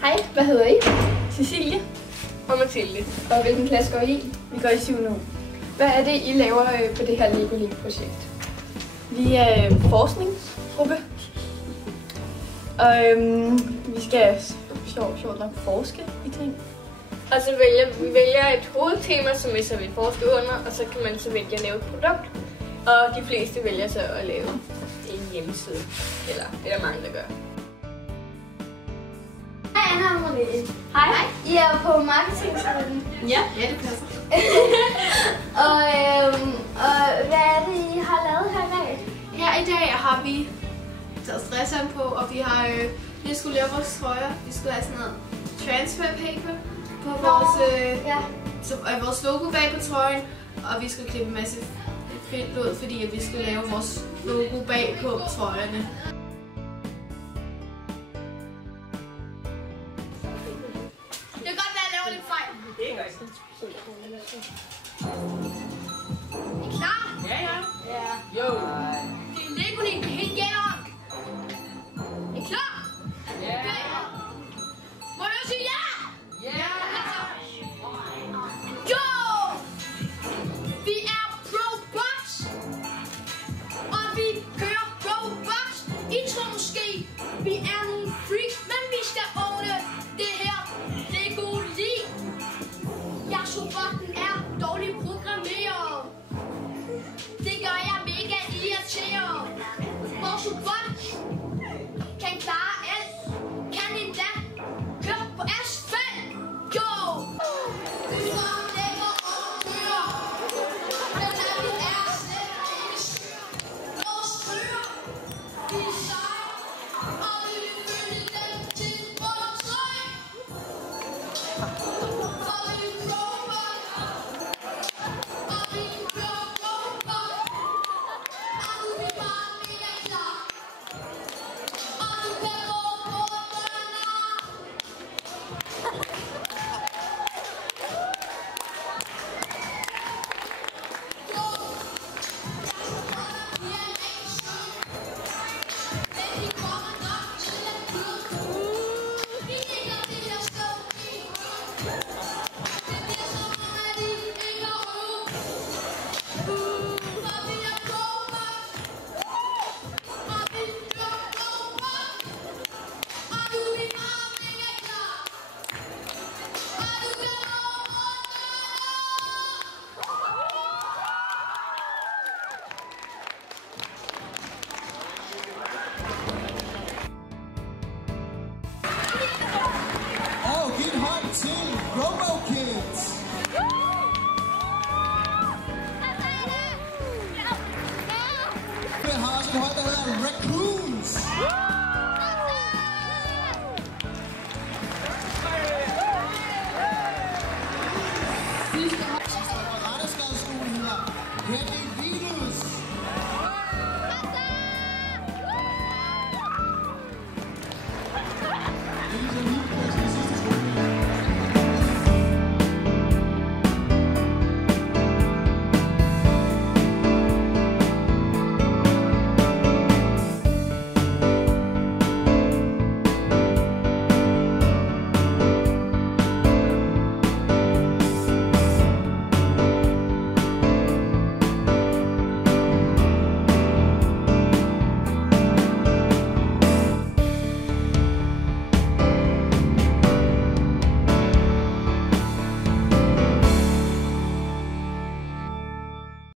Hej, hvad hedder I? Cecilie og Mathilde. Og hvilken klasse går I i? Vi går i 7. nu. Hvad er det, I laver på det her LEGO-projekt? Vi er forskningsgruppe. Og vi skal sjovt nok forske i ting. Og så vælger et hovedtema, som vi så vil forske under, og så kan man så vælge at lave et produkt. Og de fleste vælger så at lave en hjemmeside. Eller det er der mange, der gør. Hej Anna og Marie. Hej. I er på marketingskolen. Ja, det passer. og hvad er det, I har lavet her i dag? Her i dag har vi taget stresseren på, og vi har vi skulle lave vores trøjer. Vi skulle have sådan noget transfer paper på vores logo bag på trøjen, og vi skulle klippe en masse filt ud, fordi at vi skulle lave vores logo bag på trøjerne. Det kan godt være, at jeg laver lidt fejl. Det er godt. Er I klar? Ja. Jo. Det er Legoland, det hele gælder om. Er I klar? Ja. Må jeg sige ja? Ja. Go! Vi er Robux, og vi kører Robux. I tror måske, vi er